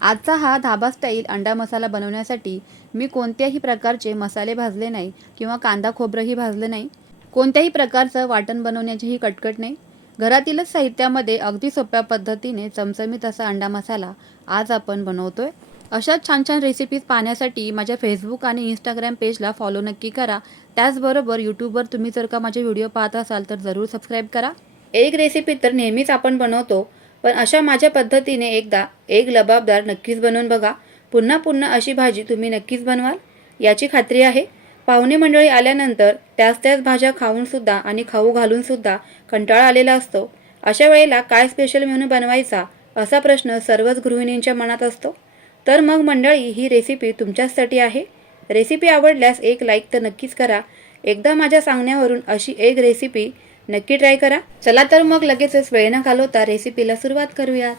आजचा हा धाबा स्टाईल अंडा मसाला बनवण्यासाठी मी कोणत्याही प्रकारचे मसाले भाजले नाही किंवा कांदा खोबरंही भाजलं नाही. कोणत्याही प्रकारचं वाटण बनवण्याचीही कटकट नाही. घरातीलच साहित्यामध्ये अगदी सोप्या पद्धतीने चमचमीत असा अंडा मसाला आज आपण बनवतोय. अशाच छान छान रेसिपीज पाहण्यासाठी माझ्या फेसबुक आणि इंस्टाग्राम पेजला फॉलो नक्की करा. त्याचबरोबर यूट्यूबवर तुम्ही जर का माझे व्हिडिओ पाहत असाल तर जरूर सबस्क्राईब करा. एक रेसिपी तर नेहमीच आपण बनवतो. पण अशा माझ्या पद्धतीने एकदा एक लबाबदार नक्कीच बनवून बघा. पुन्हा पुन्हा अशी भाजी तुम्ही नक्कीच बनवाल. याची खात्री आहे. पाहुणे मंडळी आल्यानंतर त्याच त्याच भाज्या खाऊन सुद्धा आणि खाऊ घालून सुद्धा कंटाळा आलेला असतो. अशा वेळेला काय स्पेशल मेनू बनवायचा असा प्रश्न सर्वच गृहिणींच्या मनात असतो. तर मग मंडळी ही रेसिपी तुमच्याचसाठी आहे. रेसिपी आवडल्यास एक लाईक तर नक्कीच करा. एकदा माझ्या सांगण्यावरून अशी एक रेसिपी नक्की ट्राय करा. चला तर मग लगेचच वेळ न घालवता रेसिपीला सुरुवात करूया.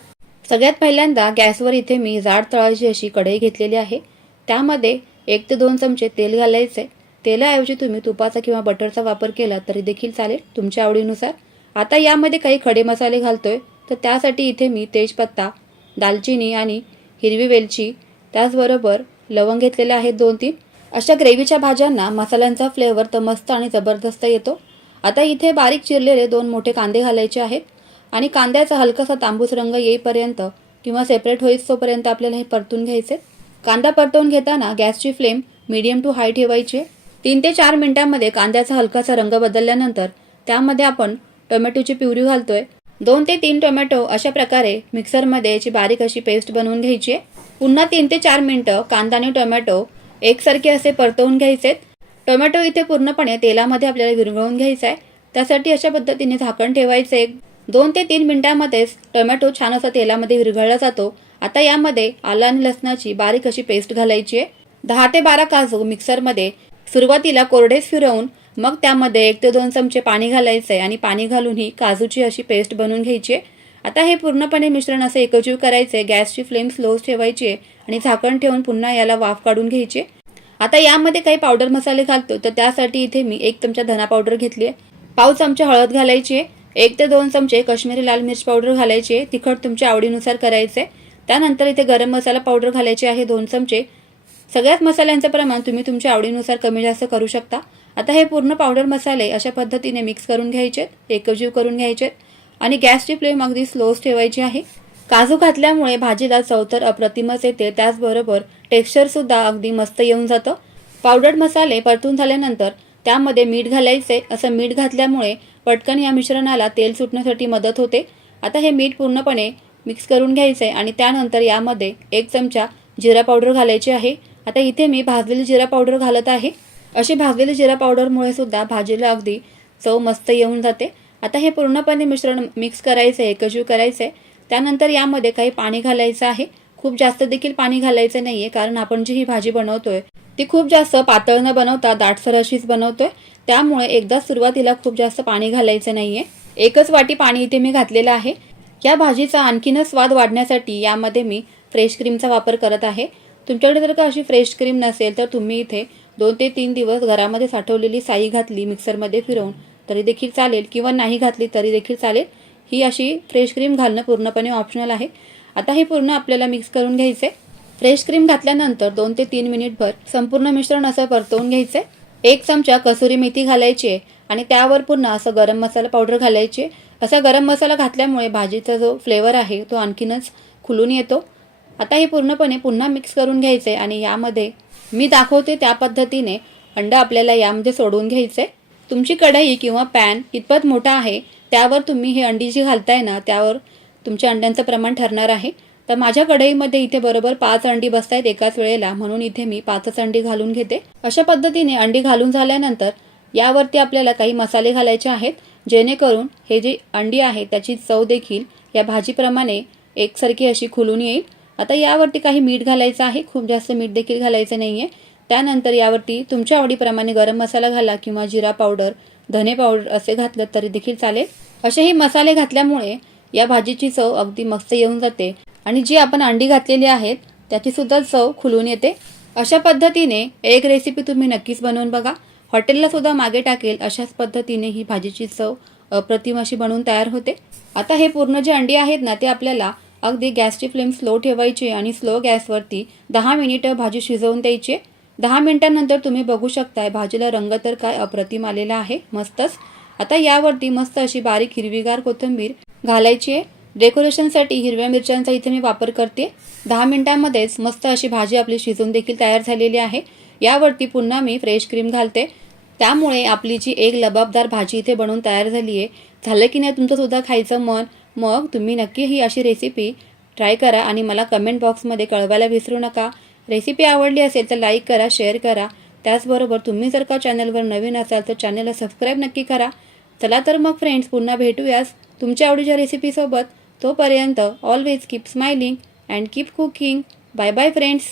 सगळ्यात पहिल्यांदा गॅसवर इथे मी जाड तळाची अशी कढई घेतलेली आहे. त्यामध्ये एक ते दोन चमचे तेल घालायचे. तेलाऐवजी तुम्ही तुपाचा किंवा बटरचा वापर केला तरी देखील चालेल तुमच्या आवडीनुसार. आता यामध्ये काही खडे मसाले घालतोय. तर त्यासाठी इथे मी तेजपत्ता दालचिनी आणि हिरवी वेलची त्याचबरोबर लवंग घेतलेले आहेत दोन तीन अशा ग्रेव्हीच्या भाज्यांना मसाल्यांचा फ्लेवर तर मस्त आणि जबरदस्त येतो. आता इथे बारीक चिरलेले दोन मोठे कांदे घालायचे आहेत आणि कांद्याचा हलकासा तांबूस रंग येईपर्यंत किंवा सेपरेट होईस तोपर्यंत आपल्याला हे परतून घ्यायचे. कांदा परतवून घेताना गॅसची फ्लेम मीडियम टू हाय ठेवायची तीन ते चार मिनिटांमध्ये कांद्याचा हलकासा रंग बदलल्यानंतर त्यामध्ये आपण टोमॅटोची प्युरी घालतोय. दोन ते तीन टोमॅटो अशा प्रकारे मिक्सरमध्ये याची बारीक अशी पेस्ट बनवून घ्यायची आहे. पुन्हा तीन ते चार मिनटं कांदा आणि टोमॅटो एकसारखे असे परतवून घ्यायचे टोमॅटो इथे पूर्णपणे तेलामध्ये आपल्याला विरघळून घ्यायचा आहे. त्यासाठी अशा पद्धतीने झाकण ठेवायचे दोन ते तीन मिनिटांमध्येच टोमॅटो छान असा तेलामध्ये विरघळला जातो. आता यामध्ये आलं आणि लसणाची बारीक अशी पेस्ट घालायची आहे. दहा ते बारा काजू मिक्सरमध्ये सुरुवातीला कोरडेच फिरवून मग त्यामध्ये एक ते दोन चमचे पाणी घालायचं आहे आणि पाणी घालून ही काजूची अशी पेस्ट बनवून घ्यायची आहे. आता हे पूर्णपणे मिश्रण असं एकजीव करायचं आहे. गॅसची फ्लेम स्लोच ठेवायची आहे आणि झाकण ठेवून पुन्हा याला वाफ काढून घ्यायची आहे. आता यामध्ये काही पावडर मसाले घालतो तर त्यासाठी इथे मी एक चमचा धना पावडर घेतली आहे. पाव चमचा हळद घालायची आहे. एक ते दोन चमचे काश्मीरी लाल मिर्च पावडर घालायची आहे. तिखट तुमच्या आवडीनुसार करायचे त्यानंतर इथे गरम मसाला पावडर घालायची आहे दोन चमचे. सगळ्याच मसाल्यांचं प्रमाण तुम्ही तुमच्या आवडीनुसार कमी जास्त करू शकता. आता हे पूर्ण पावडर मसाले अशा पद्धतीने मिक्स करून घ्यायचे एकजीव करून घ्यायचे आणि गॅसची फ्लेम अगदी स्लोच ठेवायची आहे. काजू घातल्यामुळे भाजीला चव तर अप्रतिमच येते. त्याचबरोबर टेक्स्चरसुद्धा अगदी मस्त येऊन जातं. पावडर मसाले परतून झाल्यानंतर त्यामध्ये मीठ घालायचे. असं मीठ घातल्यामुळे पटकन या मिश्रणाला तेल सुटण्यासाठी मदत होते. आता हे मीठ पूर्णपणे मिक्स करून घ्यायचे आणि त्यानंतर यामध्ये एक चमचा जिरा पावडर घालायची आहे. आता इथे मी भाजलेली जिरा पावडर घालत आहे. अशी भाजलेली जिरा पावडरमुळे सुद्धा भाजीला अगदी चव मस्त येऊन जाते. आता हे पूर्णपणे मिश्रण मिक्स करायचं आहे एकजीव करायचं. आहे त्यानंतर यामध्ये काही पाणी घालायचं आहे. खूप जास्त देखील पाणी घालायचं नाहीये कारण आपण जी ही भाजी बनवतोय ती खूप जास्त पातळ न बनवता दाटसर अशीच बनवतोय. त्यामुळे एकदा सुरुवातीला खूप जास्त पाणी घालायचं नाहीये. एकच वाटी पाणी इथे मी घातलेलं आहे. या भाजीचा आणखीनच स्वाद वाढण्यासाठी यामध्ये मी फ्रेश क्रीमचा वापर करत आहे. तुमच्याकडे जर का अशी फ्रेश क्रीम नसेल तर तुम्ही इथे दोन ते तीन दिवस घरामध्ये साठवलेली साई घातली मिक्सरमध्ये फिरवून तरी देखील चालेल. किंवा नाही घातली तरी देखील चालेल. ही अशी फ्रेश क्रीम घालणं पूर्णपणे ऑप्शनल आहे. आता हे पूर्ण आपल्याला मिक्स करून घ्यायचे फ्रेश क्रीम घातल्यानंतर दोन ते तीन मिनिटभर संपूर्ण मिश्रण असं परतवून घ्यायचे एक चमचा कसुरी मेथी घालायची आहे आणि त्यावर पुन्हा असं गरम मसाला पावडर घालायची असा गरम मसाला घातल्यामुळे भाजीचा जो फ्लेवर आहे तो आणखीनच खुलून येतो. आता हे पूर्णपणे पुन्हा मिक्स करून घ्यायचे आणि यामध्ये मी दाखवते त्या पद्धतीने अंड आपल्याला यामध्ये सोडून घ्यायचे तुमची कढई किंवा पॅन इतपत मोठा आहे त्यावर तुम्ही हे अंडी जी घालताय ना त्यावर तुमच्या अंड्यांचं प्रमाण ठरणार आहे. तर माझ्या कढईमध्ये इथे बरोबर पाच अंडी बसतायत एकाच वेळेला. म्हणून इथे मी पाचच अंडी घालून घेते. अशा पद्धतीने अंडी घालून झाल्यानंतर यावरती आपल्याला काही मसाले घालायचे आहेत जेणेकरून हे जी अंडी आहे त्याची चव देखील या भाजीप्रमाणे एकसारखी अशी खुलून येईल. आता यावरती काही मीठ घालायचं आहे. खूप जास्त मीठ देखील घालायचं आहे त्यानंतर यावरती तुमच्या आवडीप्रमाणे गरम मसाला घाला किंवा जिरा पावडर धने पावडर असे घातलं तरी देखील चालेल. असे हे मसाले घातल्यामुळे या भाजीची चव अगदी मस्त येऊन जाते. आणि जी आपण अंडी घातलेली आहेत त्याची सुद्धा चव खुलून येते. अशा पद्धतीने एक रेसिपी तुम्ही नक्कीच बनवून बघा. हॉटेलला सुद्धा मागे टाकेल अशाच पद्धतीने ही भाजीची चव अप्रतिम अशी बनवून तयार होते. आता हे पूर्ण जे अंडी आहेत ना ते आपल्याला अगदी गॅसची फ्लेम स्लो ठेवायची आणि स्लो गॅसवरती दहा मिनिटं भाजी शिजवून द्यायची दहा मिनिटांनंतर तुम्ही बघू शकताय भाजीला रंग तर काय अप्रतिम आलेला आहे मस्तच. आता यावरती मस्त अशी बारीक हिरवीगार कोथिंबीर घालायची आहे. डेकोरेशनसाठी हिरव्या मिरच्यांचा इथे मी वापर करते. दहा मिनिटांमध्येच मस्त अशी भाजी आपली शिजून देखील तयार झालेली आहे. यावरती पुन्हा मी फ्रेश क्रीम घालते. त्यामुळे आपली जी एक लबाबदार भाजी इथे बनवून तयार झाली आहे. झालं की नाही तुमचंसुद्धा खायचं मन? मग तुम्ही नक्की ही अशी रेसिपी ट्राय करा आणि मला कमेंट बॉक्समध्ये कळवायला विसरू नका. रेसिपी आवडली असेल तर लाईक करा शेअर करा. त्याचबरोबर तुम्ही जर का चॅनलवर नवीन असाल तर चॅनलला सबस्क्राईब नक्की करा. चला तर मग फ्रेंड्स पुन्हा भेटूयास तुमच्या आवडीच्या रेसिपीसोबत तोपर्यंत always keep smiling and keep cooking bye bye friends